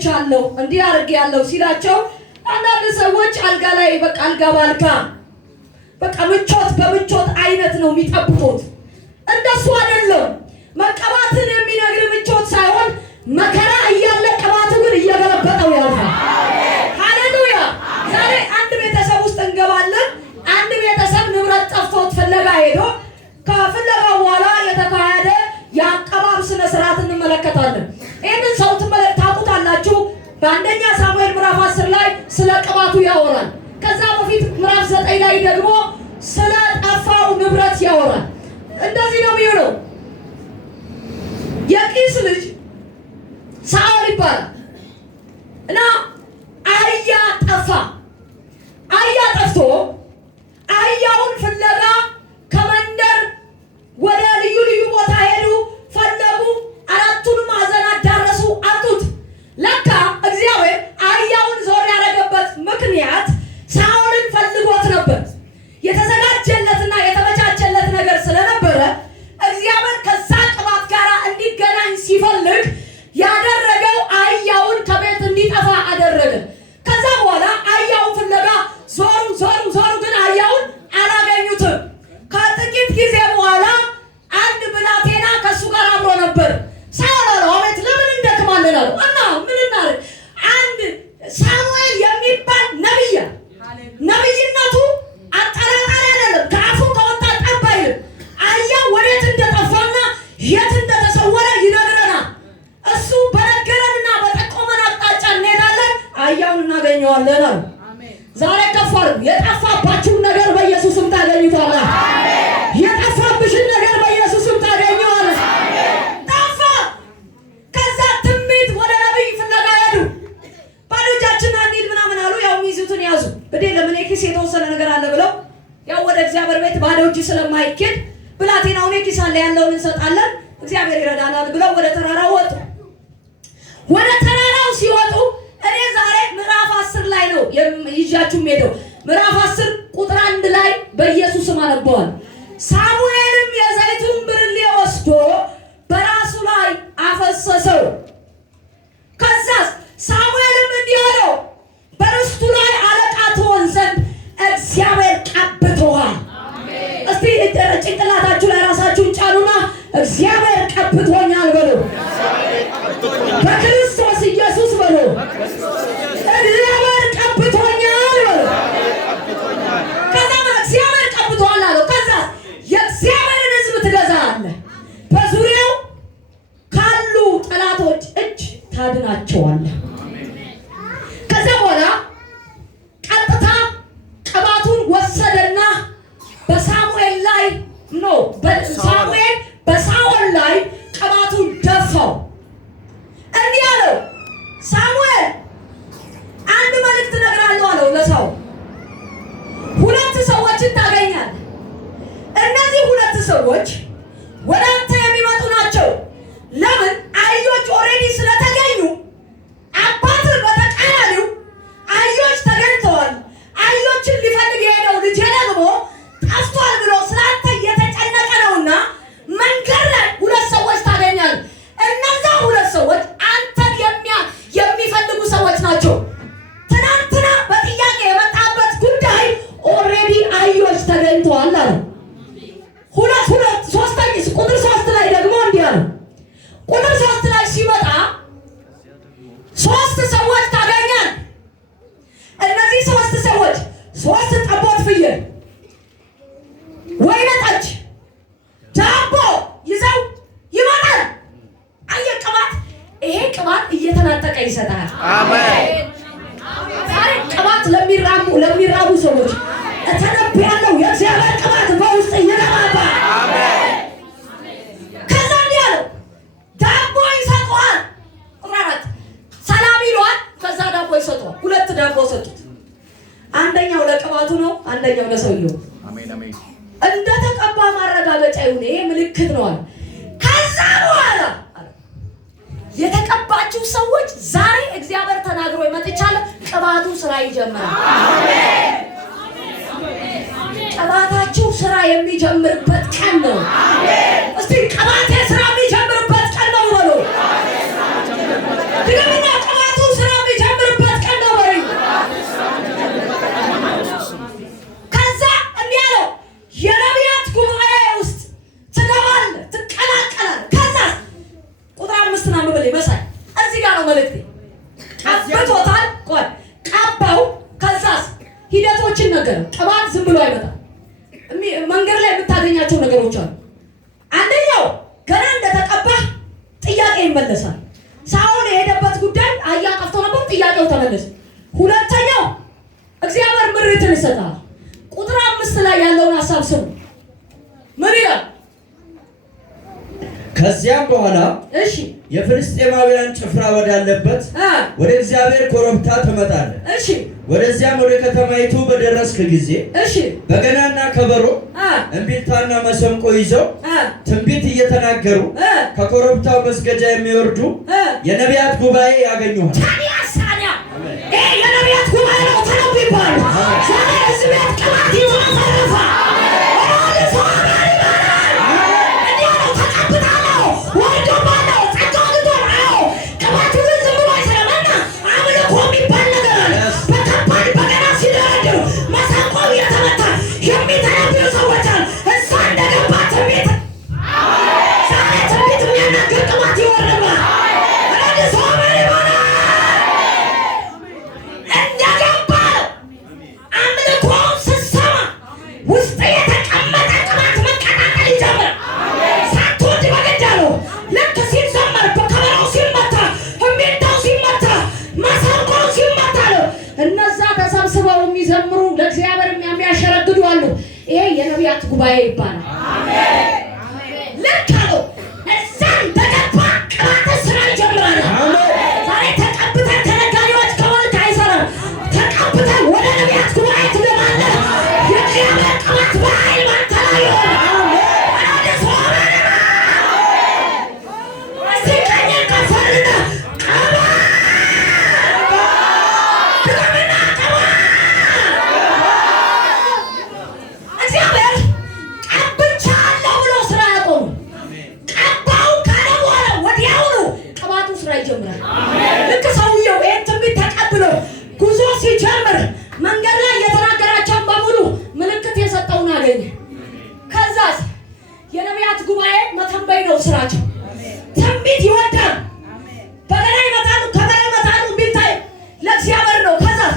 መጥቻለሁ እንዲህ አድርጌያለሁ ሲላቸው አንዳንድ ሰዎች አልጋ ላይ በቃ አልጋ ባልጋ በቃ ምቾት በምቾት አይነት ነው የሚጠብቁት። እንደሱ አይደለም። መቀባትን የሚነግር ምቾት ሳይሆን መከራ እያለ ቅባቱ ግን እየገለበጠው ያልፋል። ሃሌሉያ። ዛሬ አንድ ቤተሰብ ውስጥ እንገባለን። አንድ ቤተሰብ ንብረት ጠፍቶት ፍለጋ ሄዶ ከፍለጋ በኋላ የተካሄደ የአቀባብ ስነ ስርዓት እንመለከታለን። ይህንን ሰው ታውቁታላችሁ። በአንደኛ ሳሙኤል ምዕራፍ 10 ላይ ስለ ቅባቱ ያወራል። ከዛ በፊት ምዕራፍ 9 ላይ ደግሞ ስለ ጠፋው ንብረት ያወራል። እንደዚህ ነው የሚሆነው። የቂስ ልጅ ሳኦል ይባላል እና አህያ ጠፋ። አህያ ጠፍቶ አህያውን ፍለጋ ከመንደር ወደ ልዩ ልዩ ቦታ ሄዱ፣ ፈለጉ፣ አራቱንም ማዕዘናት ዳረሱ፣ አጡት። ለካ እግዚአብሔር አህያውን ዞር ያደረገበት ምክንያት ሳኦልን ፈልጎት ነበር። የተዘጋጀለትና የተመቻቸለት ነገር ስለነበረ እግዚአብሔር ከዛ ቅባት ጋር እንዲገናኝ ሲፈልግ ያደረገው አህያውን ከቤት እንዲጠፋ አደረገ። ከዛ በኋላ አህያውን ፍለጋ ዞሩ፣ ግን አህያውን አላገኙትም። ከጥቂት ጊዜ በኋላ አንድ ብላቴና ከሱ ጋር አብሮ ነበር። ሳኦል አለው፣ አቤት፣ ለምን እንደክማለን አለው። እና ምን እናድርግ? አንድ ሳሙኤል የሚባል ነብይ፣ ነብይነቱ አጠራጣሪ አይደለም። ከአፉ ከወጣ ጠብ አይልም። አህያው ወዴት እንደጠፋና የት እንደተሰወረ ይነግረናል። እሱ በነገረንና በጠቆመን አቅጣጫ እንሄዳለን፣ አህያውን እናገኘዋለን አሉ። ዛሬ ከፋር የጠፋባችሁን ነገር በኢየሱስም ታገኙታላችሁ። የጠፋብሽን ነገር በኢየሱስም ታገኘዋለሽ። ጠፋ። ከዛ ትንቢት ወደ ነብይ ፍለጋ ሄዱ። ባዶ እጃችን አንሂድ ምናምን አሉ። ያው ሚይዙትን ያዙ። እንዴ ለምን ኪስ የተወሰነ ነገር አለ ብለው ያው ወደ እግዚአብሔር ቤት ባዶ እጅ ስለማይኬድ ብላቴናው ኪስ አለ ያለውን እንሰጣለን እግዚአብሔር ይረዳናል ብለው ወደ ተራራው ወጡ። ወደ ተራራው ሲወጡ እኔ ዛሬ ምዕራፍ 10 ላይ ነው ይዣችሁ ሄደው ምዕራፍ 10 ቁጥር 1 ላይ በኢየሱስም አነበዋል። ሳሙኤልም የዘይቱን ብርሌ ወስዶ በራሱ ላይ አፈሰሰው። ከዛስ ሳሙኤልም እንዲህ አለው፣ በርስቱ ላይ አለቃ ትሆን ዘንድ እግዚአብሔር ቀብቶሃል። እስቲ ጭንቅላታችሁ ላይ ራሳችሁን ጫኑና እግዚአብሔር ቀብቶኛል በሉ። በክርስቶስ ኢየሱስ በሉ። እግዚአብሔር ቀብቶኛል በሉ። ከዛ እግዚአብሔር ቀብቶሃል አለው። ከዛ የእግዚአብሔርን ሕዝብ ትገዛለህ፣ በዙሪያው ካሉ ጠላቶች እጅ ታድናቸዋለህ። ከዛ በኋላ ቀጥታ ቅባቱን ወሰደና በሳሙኤል ላይ ሳሙኤል በሳኦል ላይ ቅባቱን ደፋው። እንዲህ አለው፣ ሳሙኤል አንድ መልእክት እነግርሃለሁ አለው ለሳኦል። 2 ሰዎችን ታገኛለህ። እነዚህ 2 ሰዎች ወደ አንተ የሚመጡ ናቸው። ለምን? አህዮች ኦልሬዲ ስለተገኙ አባትህ በተቃራኒው አህዮች ተገኝተዋል። አህዮችን ሊፈልግ የሄደው ልጄ ደግሞ ጠፍቷል ብሎ ስላንተ እየተጨነቀ ነውና መንገድ ላይ 2 ሰዎች ታገኛለህ። እነዛ 2 ሰዎች አንተን የሚፈልጉ ሰዎች ናቸው። ትናንትና በጥያቄ የመጣበት ጉዳይ ኦልሬዲ አህዮች ተገኝተዋል አለ። ቁጥር 3 ላይ ደግሞ እንዲህ አለ። ቁጥር 3 ላይ ሲመጣ 3 ሰዎች ታገኛለህ። እነዚህ 3 ሰዎች 3 ጠቦት፣ ፍየል፣ ወይን ጠጅ፣ ዳቦ ይዘው ይመጣል። አየህ ቅባት፣ ይሄ ቅባት እየተናጠቀ ይሰጣል። አሜን። ዛሬ ቅባት ለሚራቡ ሰዎች ተነብያለሁ። የእግዚአብሔር ቅባት በውስጥ ይገባል። አሜን። ከዛ እንዲህ አለው፣ ዳቦ ይሰጠዋል። ቁጥራት ሰላም ይለዋል። ከዛ ዳቦ ይሰጠዋል። 2 ዳቦ ሰጡት። አንደኛው ለቅባቱ ነው፣ አንደኛው ለሰውየው። አሜን አሜን። እንደተቀባ ማረጋገጫ ይሁን፣ ይሄ ምልክት ነው አለ። ከዛ በኋላ የተቀባችሁ ሰዎች ዛሬ እግዚአብሔር ተናግሮ ይመጥቻለሁ፣ ቅባቱ ስራ ይጀምራል። አሜን። ቅባታችሁ ስራ የሚጀምርበት ቀን ነው። አሜን። እስቲ ቅባቴ ስራ የሚጀምርበት ቀን ነው በሉ። ድገምና፣ ቅባቱ ነገር ቅባት ዝም ብሎ አይመጣም። መንገድ ላይ የምታገኛቸው ነገሮች አሉ። አንደኛው ገና እንደተቀባ ጥያቄ ይመለሳል። ሳኦል የሄደበት ጉዳይ አህያ ጠፍቶ ነበር፣ ጥያቄው ተመለሰ። ሁለተኛው እግዚአብሔር ምሪትን ይሰጣል። ቁጥር 5 ላይ ያለውን ሐሳብ ስሙ። ምን ይላል? ከዚያም በኋላ እሺ የፍልስጤማውያን ጭፍራ ወዳለበት ወደ እግዚአብሔር ኮረብታ ትመጣለህ። እሺ ወደዚያም ወደ ከተማይቱ በደረስክ ጊዜ እሺ በገናና ከበሮ እምቢልታና መሰንቆ ይዘው ትንቢት እየተናገሩ ከኮረብታው መስገጃ የሚወርዱ የነቢያት ጉባኤ ያገኙሃል። ታዲያ የነቢያት ጉባኤ ነው ተነብይባል። ዛሬ እዚህ ቤት ቅባት ይወረፋ የሚዘምሩ ለእግዚአብሔር የሚያሸረግዱ አሉ። ይሄ የነቢያት ጉባኤ ይባላል። አሜን። ልክ ነው። እዛም በገባ ቅባት ስራ ይጀምራል። ዛሬ ተቀብተን ከነጋዴዎች ከወልት አይሰራም። ተቀብተን ወደ ነቢያት ጉባኤ ትገባለህ። የእግዚአብሔር ቅባት በኃይል ባንተ ላይ ይሆናል። ልክ ሰውየው ይሄን ትንቢት ተቀብሎ ጉዞ ሲጀምር መንገድ ላይ የተናገራቸውን በሙሉ ምልክት የሰጠውን አገኘ። ከዛስ የነቢያት ጉባኤ መተንበይ ነው ስራቸው። ትንቢት ይወዳል። በገና ይመታሉ፣ ከበሮ ይመታሉ። ቢታይ ለእግዚአብሔር ነው። ከዛስ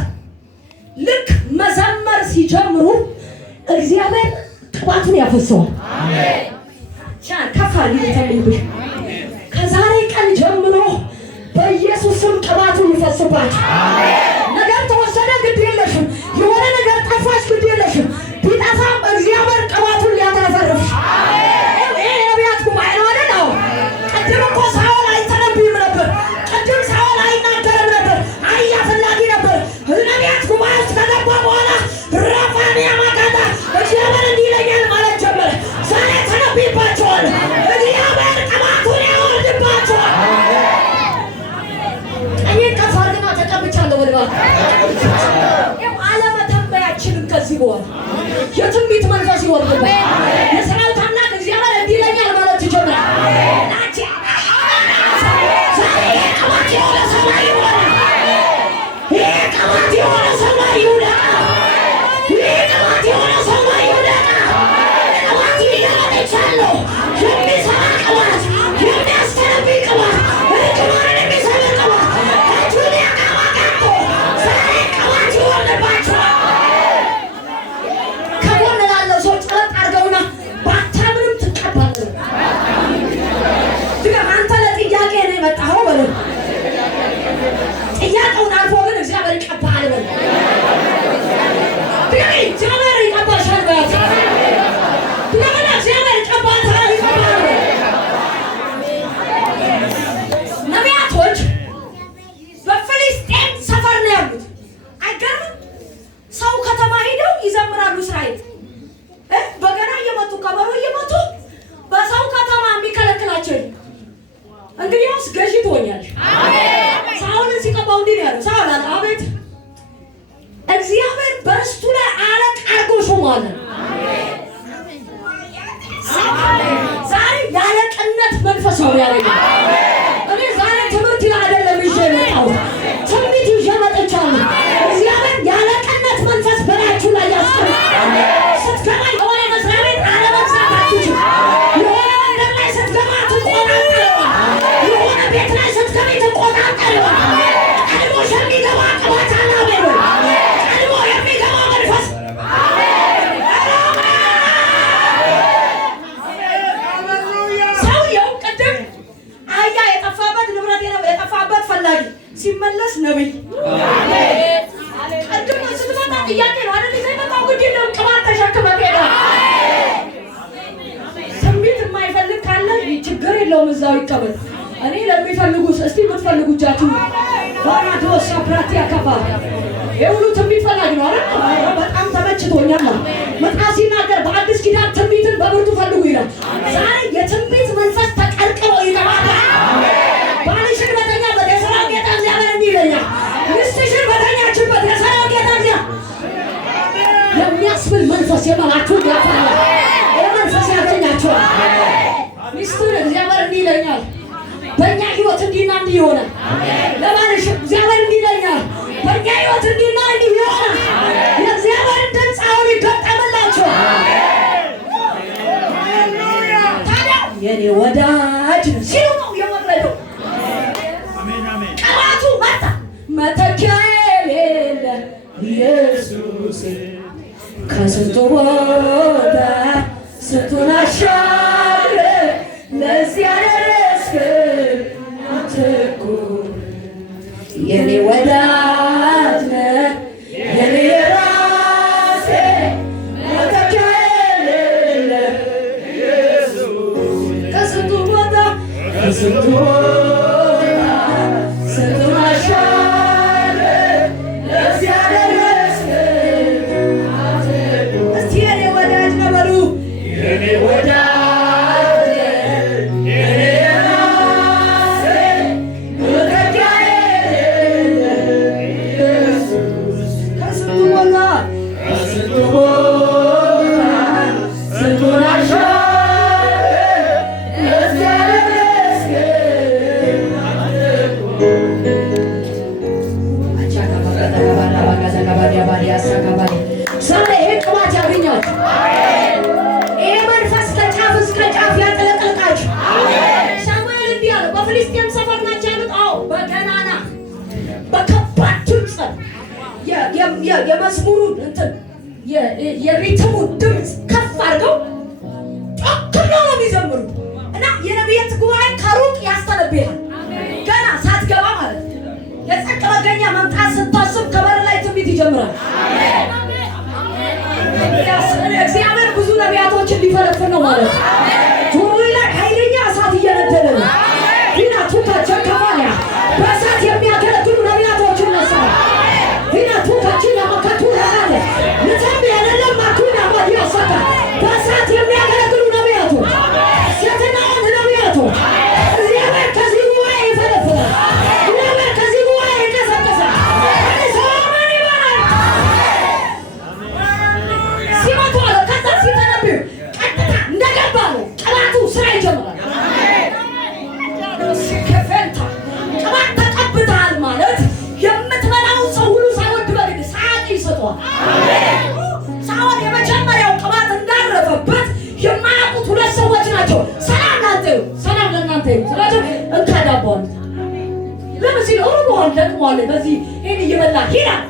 ልክ መዘመር ሲጀምሩ እግዚአብሔር ቅባቱን ያፈሰዋል። ከፍ አድርጊ። ከዛሬ ቀን ጀምሮ በኢየሱስ ስም ቅባቱን ይፈስባችሁ። ነገር ተወሰደ ግድ የለሽም። የሆነ ነገር ጠፋሽ ግድ የለሽም። ቢጠፋም እግዚአብሔር ቅባቱን ሊያተረፈርፍሽ። ይሄ የነቢያት ጉባኤ ነው አይደል? ቅድም እኮ ሳኦል አይተነብይም ነበር። ቅድም ሳኦል አይናገርም ነበር። አህያ ፈላጊ ነበር። ነቢያት ጉባኤ ውስጥ ከገባ በኋላ ራፋን ያማጋታ እግዚአብሔር እንዲህ ይለኛል ማለት ጀመረ። ዛሬ ተነብይባቸዋል። እግዚአብሔር ቅባቱን ያወርድባቸዋል። አለመተንበያችንም ከዚህ በኋላ የትንቢት መንፈስ ይወርድበት። የሰራዊት አምላክ እግዚአብሔር እንዲህ ይለኛል ማለት ይጀምራል። ቅባት የሆነ ሰማይ ይሆናል። ይህ ቅባት የሆነ ሰማይ ይውደቃል። ይህ ቅባት የሆነ ሰማይ ይውደቃል። ቅባት ይመጥቻለሁ። የሚሰራ ቅባት፣ የሚያስተነብይ ቅባት፣ ርግማንን የሚሰብር ቅባት ከጎን ላለው ሰው ጨረጥ አድርገውና ባታምንም ትቀባለህ። አንተ ለጥያቄ ነው የመጣኸው በለው። ጥያቄውን አልፎ ግን እግዚአብሔር ይቀባሃል በለው። እግዚአብሔር ይቀባሻል በለው። እግዚአብሔር ይቀባሃል በለው። ነቢያቶች በፍልስጤም ሰፈር ነው ያሉት። አይገርምም? ሰው ከተማ ሄደው ይዘምራሉ። እስራኤል በገና እየመቱ ከበሮ እየመቱ በሰው ከተማ የሚከለክላቸው እንግዲያውስ ገዢ ትሆኛለሽ። ሳኦልን ሲቀባው እንዲህ ነው ያለው። ሳኦል አለ አቤት፣ እግዚአብሔር በርስቱ ላይ አለቃ አድርጎ ሾሟል። ዛሬ ያለቅነት መንፈስ ነው ያለኝ። እኔ ዛሬ ትምህርት አይደለም ይዤ የመጣሁት፣ ትንቢት ይዤ መጥቻለሁ። እግዚአብሔር ያለቅነት መንፈስ በላያችሁ ላይ ያስቀምጣል። ስትገባ የሆነ መስሪያ ቤት አለመግዛት አትችል። የሆነ መንገድ ላይ ስትገባ ትቆጣጠረዋል። የሆነ ቤት ላይ ስትገባ ትቆጣጠረዋል። ቀድሞሽ የሚገባ ቅባት አለ። ቀድሞ የሚገባ መንፈስ ሲመለስ ነብይ። አሜን። ቀድሞ ስትመጣ ጥያቄ ነው አይደል? ዘይመጣው ግድ ነው ቅባት ተሸክመህ ሄዳ ትንቢት የማይፈልግ ካለ ችግር የለውም እዛው ይቀበል። እኔ ለሚፈልጉት እስቲ የምትፈልጉ እጃችሁ ባራዶስ አፕራቲ ያካፋ የሁሉ ትንቢት ፈላጊ ነው አይደል? በጣም ተመችቶኛል። መጽሐፍ ሲናገር በአዲስ ኪዳን ትንቢትን በብርቱ ፈልጉ ይላል። ዛሬ የትንቢት መንፈስ ተቀርቅሮ ይገባል። ባልሽን በተኛበት የሰራው ጌታ እግዚአብሔር እንዲህ ይለኛል፣ ሚስትሽን በተኛችበት የሰራው ጌታ የሚያስብል መንፈስ የመላችሁ ያፋላ መንፈስ ያገኛችኋል። ሚስቱን እግዚአብሔር እንዲህ ይለኛል፣ በእኛ ህይወት እንዲህና እንዲህ ይሆናል። ለባልሽ እግዚአብሔር እንዲህ ይለኛል፣ በእኛ ህይወት እንዲህና እንዲህ ይሆናል። የእግዚአብሔር ድምፅ አሁን ይገጠምላችኋል። ታዲያ የኔ ወዳጅ ሲሉ ነው የወረደው። ቅባቱ መጣ። መተኪያ የሌለ ኢየሱስ ከስንቱ ቦታ ስንቱን አሻግረ ለዚህ ያደረስከኝ አንተ እኮ የኔ ወዳጅ ነህ የኔ የራሴ መተኪያ የሌለ ኢየሱስ ከስንቱ ቦታ ስንቱን አሻግረ ለዚህ ያደረስከኝ አንተ እኮ እስቲ የኔ ወዳጅ ነህ በሉ የኔ ወዳጅ የመዝሙሩን እንትን የሪትሙን ድምፅ ከፍ አድርገው ጮክለው ነው የሚዘምሩት እና የነቢያት ጉባኤ ከሩቅ ያስተነብያል። ገና ሳትገባ ማለት የጸጥ መገኛ መምጣት ስታስብ ከበር ላይ ትንቢት ይጀምራል። እግዚአብሔር ብዙ ነቢያቶችን ሊፈለፍል ነው ማለት ጆሮ ላይ ኃይለኛ እሳት እየነደደ ነው። ዲና ቱታቸው ከፋያ በእሳት የሚያገለግሉ ነቢያቶችን ነሳል። ዲና ቱታችን ለመከቱ ያለ ለታም ያለለም ማኩና ማዲያ ሰካ በእሳት የሚያገለግሉ ነቢያቶች ሴትናውን ነቢያቶች እግዚአብሔር ከዚህ ጉባኤ ይፈለፍላል። እግዚአብሔር ከዚህ ጉባኤ ይቀሰቅሳል። ሰላምን ይባላል። ሲመጡ አለ ከዛ ሲተነብዩ ቀጥታ እንደገባ ነው ቅባቱ ስራ ይጀምራል። ሲከፈንታ ቅባት ተቀብተሃል ማለት የምትበላው ሰው ሁሉ ሳይወድ በግድ ሰዓት ይሰጠዋል። ሳይሆን የመጀመሪያው ቅባት እንዳረፈበት የማያውቁት ሁለት ሰዎች ናቸው። ሰላም ላንተ ይሁን፣ ሰላም ለእናንተ ይሁን ስላቸው እንካዳባዋል። ለምን ሲል ኦሮሞዋል ደቅሟል። በዚህ ይህን እየበላ ሂዳል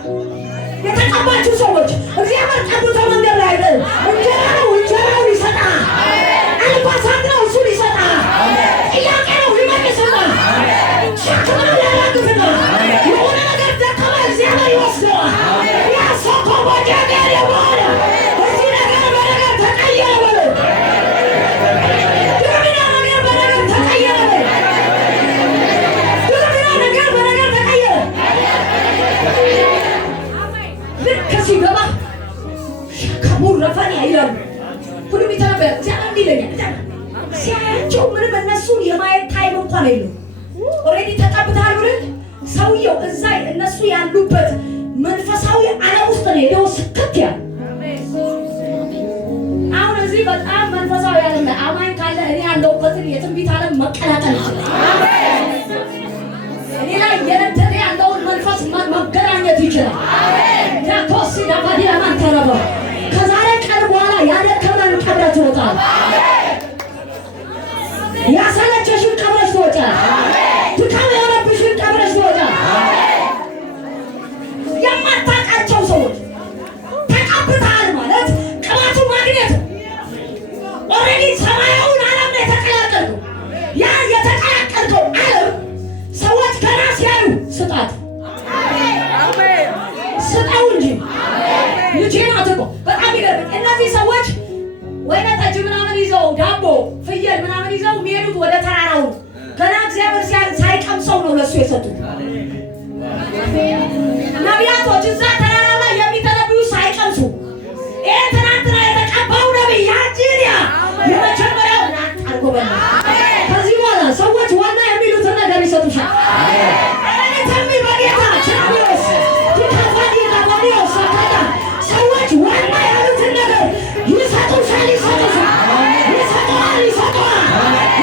የተቀባችሁ ሰዎች እግዚአብሔር ቀብቶ መንገድ ላይ አይደል እንጀራው ይሰጣል። አልባሳት ነው እሱን ይሰጣል። ጥያቄ ነው ይመልስልሃል። ሸክም ነው ያራግፍልሃል። የሆነ ነገር ደከመ እግዚአብሔር ይወስደዋል። ያሶኮ ቦጀገር የሆነ እዚህ ነገር በነገር ተቀየረ በለው። ድርምና ነገር በነገር ተቀየረ በለው። ድርምና ነገር በነገር ተቀየረ። ልክ ሲገባ ሸከሙን ረፈን ይላሉ። ሁሉም ይተነበያል። እግዚአብሔር ይለኛል ሲያያቸው ምንም እነሱን የማየት ታይም እንኳን የለውም። ኦልሬዲ ተቀብተሃል ብለን ሰውየው እዛ እነሱ ያሉበት መንፈሳዊ ዓለም ውስጥ ነው ሄደው ስክት ያለ። አሁን እዚህ በጣም መንፈሳዊ ዓለም ላይ አማኝ ካለ እኔ ያለሁበትን የትንቢት ዓለም መቀላቀል ይችላል። እኔ ላይ የነደደ ያለውን መንፈስ መገናኘት ይችላል። ያኮሲ ዳባዲ አማን ተረባ ከዛሬ ቀን በኋላ ያደከመን ቀብረህ ትወጣለህ። ያሰለቸሽን ቀብረሽ ትወጫለሽ። ድካም የሆነብሽን ቀብረሽ ትወጫለሽ። የማታውቃቸው ሰዎች ተቀብተሃል ማለት ቅባቱ ማግኘት ኦልሬዲ ሰማያዊውን ዓለም ነው የተቀላቀልከው። ያ የተቀላቀልከው ዓለም ሰዎች ገና ሲያዩ ስጣ ልጄ ናት እኮ። በጣም ይገርም። እነዚህ ሰዎች ወይነ ጠጅ ምናምን ይዘው ዳቦ ፍየል ምናምን ይዘው የሚሄዱት ወደ ተራራው ገና እግዚአብሔር ሳይቀምሰው ነው ለሱ የሰጡት። ነቢያቶች እዛ ተራራ ላይ የሚተነብዩ ሳይቀምሱ ይሄ ትናንትና የተቀባው ነቢይ ያጂሪያ የመጀመሪያው አርጎ በላ። ከዚህ በኋላ ሰዎች ዋና የሚሉትን ነገር ይሰጡሻል። ተሚ በጌታ ቻቢዮስ ዲካፋዲ ካባዲዮስ ሰከታ ሰዎች ዋና ያሉትን ነገር ይሰጡሻል።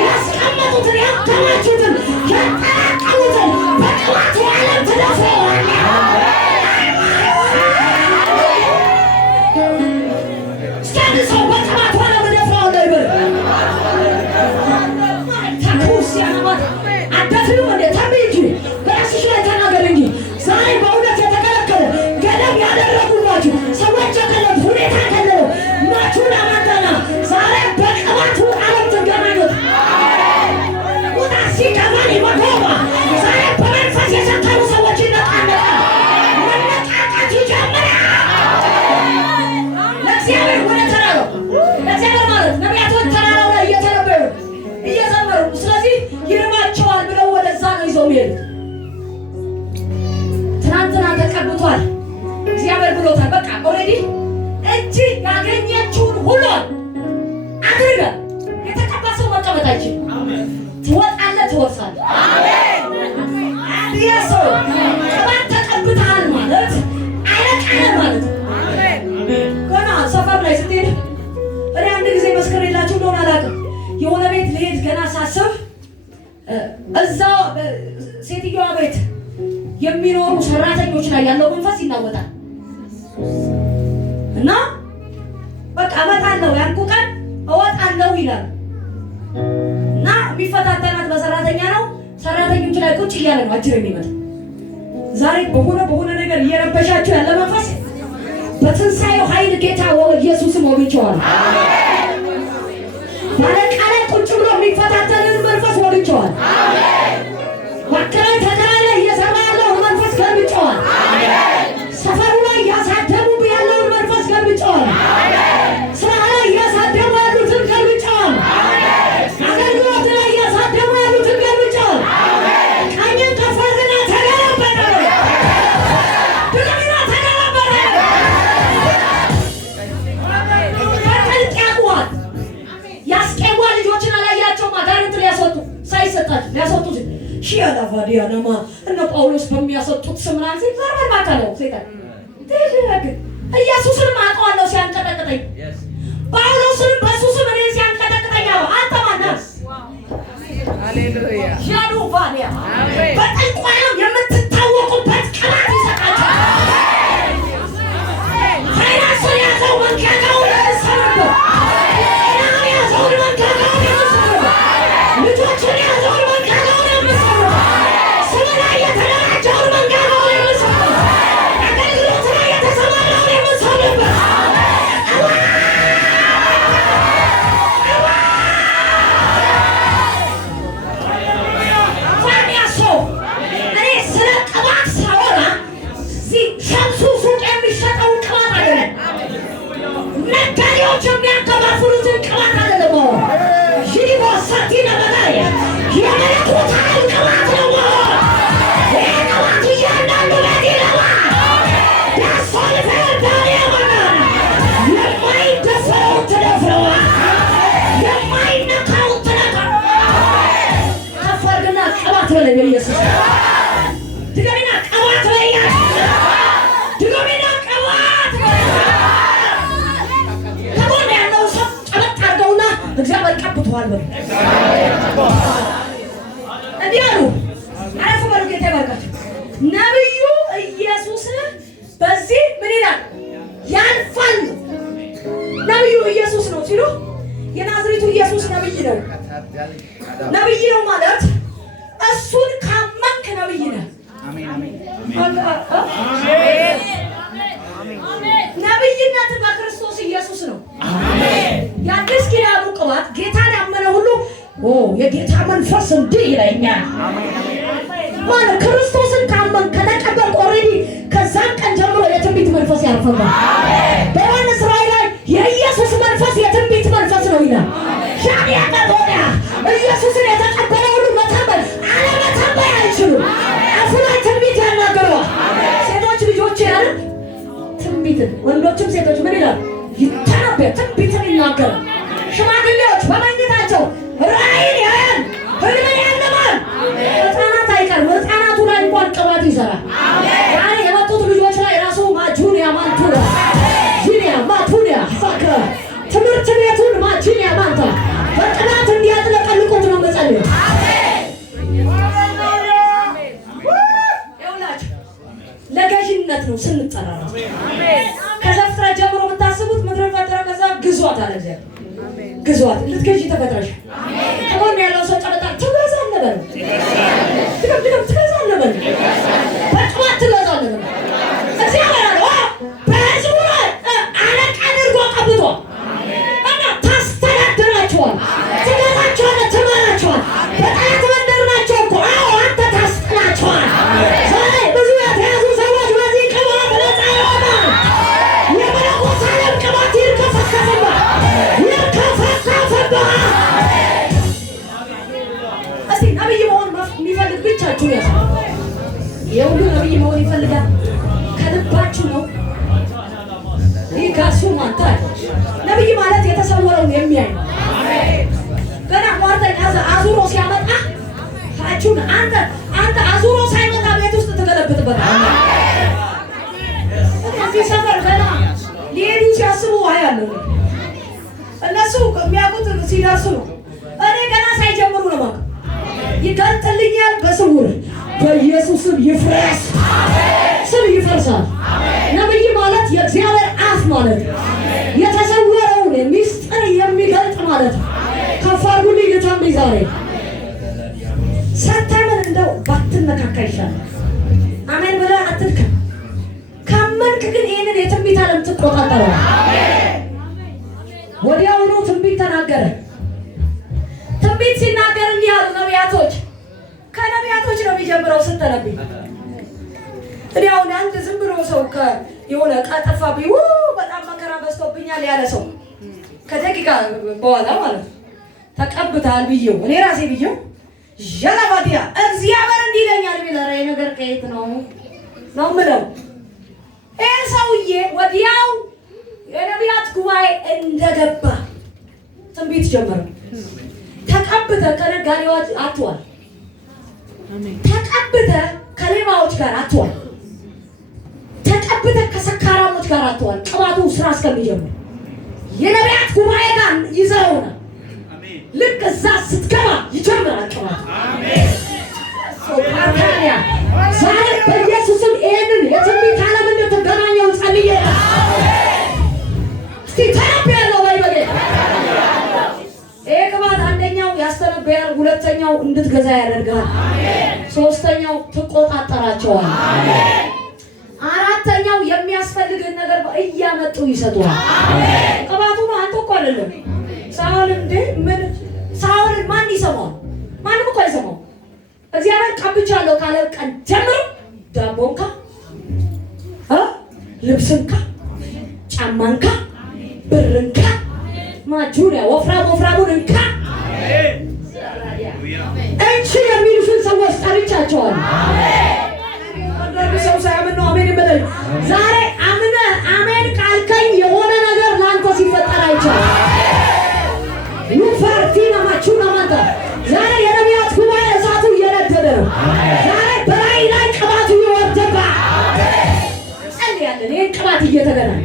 ያስቀመጡትን ያከማቹትን ያጠራቀሙትን በቅባቱ ዓለም ተደፍረዋል። እስኪ ሰው በቅባቱ ዓለም ተደፍረዋል ይበል። ታኩስ ያናባት አዳፍሩ ወደ ታምጂ በራስሽ ላይ ተናገር እንጂ ዛሬ በእውነት የተከለከለ ገደብ ያደረጉባችሁ ሰዎች የተለፉ ሁኔታ ከለው ናቹና ማንታና ዛሬ በቅባቱ ዓለም ትገናኙት። ሲከፋን ይመጣባ ዛሬ በመንፈስ የሰከሩ ሰዎች ይነቃነቃል። መነቃቃት ይጀምራል። ለእግዚአብሔር ወደ ተራራው ለእግዚአብሔር ማለት ነቢያቶች ተራራው ላይ እየተነበዩ እየዘመሩ ስለዚህ ይርባቸዋል ብለው ወደዛ ነው ይዘው የሚሄዱት። ትናንትና ተቀብቷል እግዚአብሔር ብሎታል። በቃ ኦልሬዲ እጅ ያገኘችውን ሁሉ አድርገ የተቀባ ሰው መቀመጥ አይችልም። ትወጣለህ፣ ትወርሳለህ። አሜን። አዲያሰው ቅባት ተቀብተሃል ማለት አይለቃለህ ማለት አሜን። ገና ሰፈር ላይ ስትሄድ እኔ አንድ ጊዜ መስከረላችሁ እንደሆነ አላውቅም። የሆነ ቤት ልሄድ ገና ሳስብ እዛው ሴትዮዋ ቤት የሚኖሩ ሰራተኞች ላይ ያለው መንፈስ ይናወጣል እና በቃ እመጣለሁ ያልኩ ቀን እወጣለሁ ይላል እና የሚፈታተናት በሰራተኛ ነው። ሰራተኞች ላይ ቁጭ እያለ ነው አጅር የሚመጣ። ዛሬ በሆነ ነገር እየረበሻችሁ ያለ መንፈስ በትንሣኤው ኃይል ጌታ ኢየሱስም ወግቼዋለሁ። ባለቃ ላይ ቁጭ ብሎ የሚፈታተንን መንፈስ ወግቼዋለሁ። ዋከራይ ተከራይ ላይ እየሰራ ያለውን መንፈስ ገልብጬዋለሁ። ሰፈሩ ላይ እያሳደሙ ያለውን መንፈስ ገልብጬዋለሁ። ስራ ላይ እያሳደሙ ያሉትን ገልብጬዋለሁ። አገልግሎት ላይ እያሳደሙ ያሉትን ገልብጬዋለሁ። ቀኝን ከፈርና ተገለበጠ። ድገሚና ተገለበጠ። በጥልቅ ያቁዋል። ያስቄዋ ልጆችን አላያቸውም። አጋንንት ሊያስወጡ ሳይሰጣቸው ሊያስወጡት ሺያላፋዲያናማ እነ ጳውሎስ በሚያሰጡት ስም ናንሲ ዘርበን ማካለው ሰይጣን ኢየሱስንም አውቀዋለሁ ሲያንቀጠቅጠኝ ጳውሎስንም በሱ ስም እኔን ሲያንቀጠቅጠኝ አንተ ማነህ? ሃሌሉያ ሻዱ ቫዲያ በጠንቋይም የምትታወቁበት ቅባት ይሰጣችኋል። ፋይናንሱን ያዘው መንካካውን ያሰረበት ያዘውን መንካካውን ያሰረበት ልጆቹን ያዘውን መንካካውን ያሰረበት ስም ላይ የተደራጀውን መንካካውን ያሰረበት አገልግሎት ላይ የተሰማራውን ያሰረበት ነጋዴዎች የሚያከፋፍሉትን ቅባት አይደለም። ሺቦሳቲና በላይ የመለኮት ኃይል ቅባት ነው። ይህ ቅባት እያንዳንዱ ቤት ይገባ። ያስፈልጋል። የማይደፈረውን ትደፍረዋል። የማይነካውን ትነካል። ከፍ አድርግና ቅባት በለኝ በኢየሱስ ድገሚና ቅባት በለኝ ድገሚና ቅባት እግዚአብሔር ቀብቷል በል። እንዲህ አሉ። አረፍ በሉ። ጌታ ይባርካችሁ። ነብዩ ኢየሱስ በዚህ ምን ይላል? ያልፋል። ነብዩ ኢየሱስ ነው ሲሉ የናዝሬቱ ኢየሱስ ነብይ ነው። ነብይ ነው ማለት እሱን ካመንክ ነብይ ነህ። አሜን አሜን አሜን። ነብይነት በክርስቶስ ኢየሱስ ነው። አሜን። የአዲስ ኪዳኑ ቅባት ጌታን ያመነ ሁሉ የጌታ መንፈስ እንዲህ ይለኛል ማለት ክርስቶስን ካመን ከተቀበልክ ኦልሬዲ ከዛም ቀን ጀምሮ የትንቢት መንፈስ ያርፈባል። ልጆቼ ያለ ትንቢትን ወንዶችም ሴቶች ምን ይላል? ይተነበያል፣ ትንቢትን ይናገራል። ሽማግሌዎች በመኝታቸው ራእይን ያያል፣ ህልምን ያልማል። ሕፃናት አይቀርም፣ ሕፃናቱ ላይ እንኳን ቅባት ይሰራል። ዛሬ የመጡት ልጆች ላይ ራሱ ማጁኒያ ማንቱራ ጂኒያ ማቱኒያ ሳከ ትምህርት ቤቱን ማጂኒያ ማንታ በቅባት እንዲያጥለቀልቁት ነው መጸለይ። ለገዥነት ነው ስንጠራ ነው። ከዘፍጥረት ጀምሮ የምታስቡት ምድርን ፈጠረ፣ ከዛ ግዟት አለ እግዚአብሔር። ግዟት ልትገዢ ተፈጥረሽ። ከጎን ያለው ሰው ጨበጣ ትገዛለህ በለው። ድገም ትገዛለህ በለው። በቅባት ትገዛለህ በለው። እግዚአብሔር አለ በሕዝቡ ላይ አለቃ አድርጎ ቀብቷል እና ታስተዳድራቸዋል፣ ትገዛቸዋለህ፣ ትመራቸዋል። በጠላት መንደር ናቸው እኮ። አዎ አንተ ታስጥላቸዋል። ዛሬ ብዙ የተያዙ ሰዎች በዚህ ቅባት ነፃ ይወጣል። የመለኮት ዓለም ቅባት ይርከፈከፍብሃል፣ ይርከፈከፍብሃል። እስቲ ነብይ መሆን የሚፈልግ ብቻችሁን ያዙ። የሁሉ ነብይ መሆን ይፈልጋል። ከልባችሁ ነው። ይህ ጋሱ ማንታ ነብይ ማለት የተሰወረውን የሚያይ ነው። ገና ሟርተኛ አዙሮ ሲያመጣ ሀጁን አንተ አዙሮ ሳይመጣ ቤት ውስጥ ትገለብጥበታል። እዚህ ሰፈር ገና ሊሄዱ ሲያስቡ አያለሁ። እነሱ የሚያውቁት ሲደርሱ ነው። እኔ ገና ሳይጀምሩ ነው ማለት ይገልጥልኛል። በስውር በኢየሱስ ስም ይፍረስ። ስም ይፈርሳል። ነብይ ማለት የእግዚአብሔር አፍ ማለት የተሰወረውን ሚስጥር የሚገልጥ ማለት ከፍ አድርጉልኝ። ልታምኝ ዛሬ ሳታምን እንደው ባትነካካ ይሻላል። አሜን ብለህ አትድከም። ካመንክ ግን ይህንን የትንቢት ዓለም ትቆጣጠረዋል። ወዲያውኑ ትንቢት ተናገረ። ትንቢት ሲናገር እንዲህ አሉ ነቢያቶች። ከነቢያቶች ነው የሚጀምረው ስትነብይ። እኔ አሁን አንድ ዝም ብሎ ሰው የሆነ ዕቃ ጠፋብኝ በጣም መከራ በዝቶብኛል ያለ ሰው ከደቂቃ በኋላ ማለት ተቀብተሃል ብዬው እኔ ራሴ ብዬው ጀላባዲያ እግዚአብሔር እንዲህ ይለኛል ቢለራ ነገር ከየት ነው ምለው። ይሄ ሰውዬ ወዲያው የነቢያት ጉባኤ እንደገባ ትንቢት ጀመረ። ተቀብተ ከነጋዴዎች አትዋል፣ ተቀብተ ከሌባዎች ጋር አትዋል፣ ተቀብተ ከሰካራሞች ጋር አትዋል። ቅባቱ ስራ እስከሚጀምር የነቢያት ጉባኤ ጋር ይዘውና ልክ እዛ ስትገባ ይጀምራል ቅባቱ። ሶፓታኒያ ዛሬ በኢየሱስም ይሄንን የትንቢት ዓለም እንድትገናኘው ጸልዬ እስቲ ተነብያለሁ ወይ በጌ ይሄ ቅባት አንደኛው ያስተነብያል፣ ሁለተኛው እንድትገዛ ያደርጋል፣ ሶስተኛው ትቆጣጠራቸዋል፣ አራተኛው የሚያስፈልግን ነገር እያመጡ ይሰጡሃል። ቅባቱ ነው። አንተ እኮ አይደለም ሳውል እንዴ ምን ሳውልን ማን ይሰማው? ማንም እኮ አይሰማው። እግዚአብሔር ቀብቻለሁ ካለ ቀን ጀምሮ ዳቦንካ ልብስንካ ጫማንካ ብርንካ ማጁሪያ ወፍራሙን እንካ እንቺ የሚሉትን ሰዎች ጠርቻቸዋለሁ። ሰው ሳያምን ነው አሜን ይበላል። ዛሬ አምነህ አሜን ካልከኝ የሆነ ነገር ላንተ ሲፈጠር አይቻልም። ዩፈርቲና ማቹና ማታ ዛሬ የነቢያት ጉባኤ እሳቱ እየነደደ ነው። ዛሬ በራእይ ላይ ቅባቱ ይወርድብሃል። ጸልያለን። ይህን ቅባት እየተገናኘ